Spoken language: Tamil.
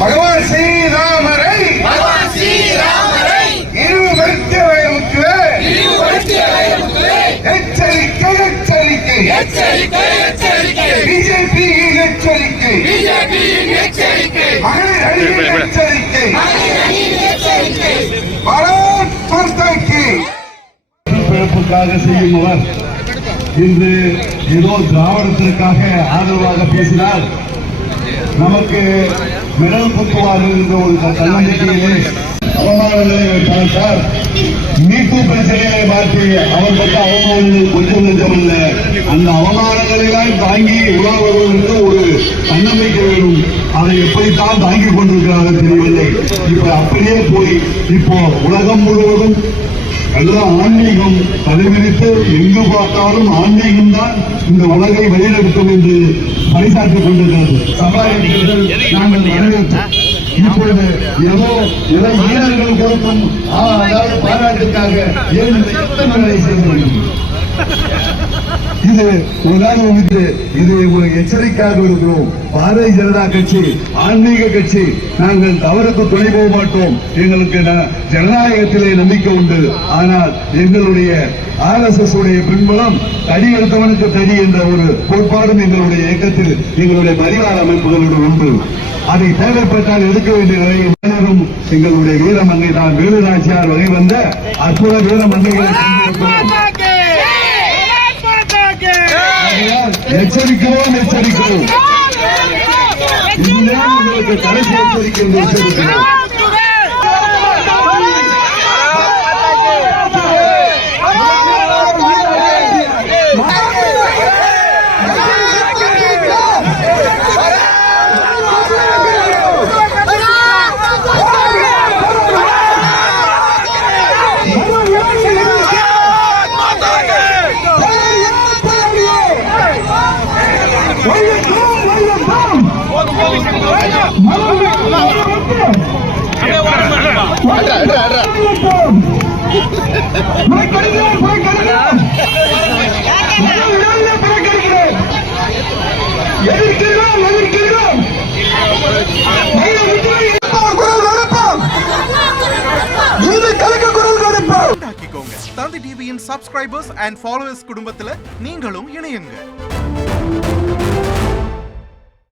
பகவான் ஸ்ரீராமரை இழிவுபடுத்திய எச்சரிக்கை பிஜேபி எச்சரிக்கை மகளிர் அணியின் எச்சரிக்கை பிறப்புக்காக செய்யும் அவர் இன்று ஏதோ திராவிடத்திற்காக ஆதரவாக பேசினார். நமக்கு மெடல் குத்துவார் என்ற ஒரு தன்னம்பிக்கையிலே அவமானங்களை பார்த்தார். மீட்பு பிரச்சனைகளை மாற்றி அவர் பட்ட அவமானங்கள் கொஞ்சம் நெஞ்சமல்ல. அந்த அவமானங்களெல்லாம் தாங்கி உலாவதற்கு ஒரு தன்னம்பிக்கை வேணும். அதை எப்படித்தான் தாங்கிக் கொண்டிருக்கிறார்கள் தெரியவில்லை. இப்ப அப்படியே போய் இப்போ உலகம் முழுவதும் எல்லாம் ஆன்மீகம் தலைவிரித்து எங்கு பார்த்தாலும் ஆன்மீகம் தான் இந்த உலகை வழிநடத்தும் என்று பறைசாற்றிக் கொண்டிருக்கிறது. சமுதாயத்தில் நாங்கள் வரவேற்றோம். இப்பொழுது ஏதோ வீரர்கள் கொடுக்கும் அதாவது பாராட்டுக்காக ஏன் இந்த யுத்தங்களை செய்ய வேண்டும்? இது இது ஒரு எச்சரிக்கையாக இருக்கிறோம். பாரதிய ஜனதா கட்சி ஆன்மீக கட்சி. நாங்கள் தவறுக்கு துணை போக மாட்டோம். எங்களுக்கு ஜனநாயகத்திலே நம்பிக்கை உண்டு. ஆனால் எங்களுடைய RSS உடைய பின்புலம் தடி எடுத்தவனுக்கு தடி என்ற ஒரு கோட்பாடும் எங்களுடைய இயக்கத்தில் எங்களுடைய பரிவார அமைப்புகளோடு உண்டு. அதை தேவைப்பட்டால் எடுக்க வேண்டிய நிலையில் எங்களுடைய வீரமங்கை தான் வேலுநாச்சியார் வகை வந்த அற்புத வீரமங்கைகளை எச்சரிக்கிறோம். இதுதான் உங்களுக்கு கடைசி எச்சரிக்கை. தந்தி டிவியின் சப்ஸ்கிரைபர்ஸ் அண்ட் ஃபாலோவர்ஸ் குடும்பத்தில் நீங்களும் இணையுங்க.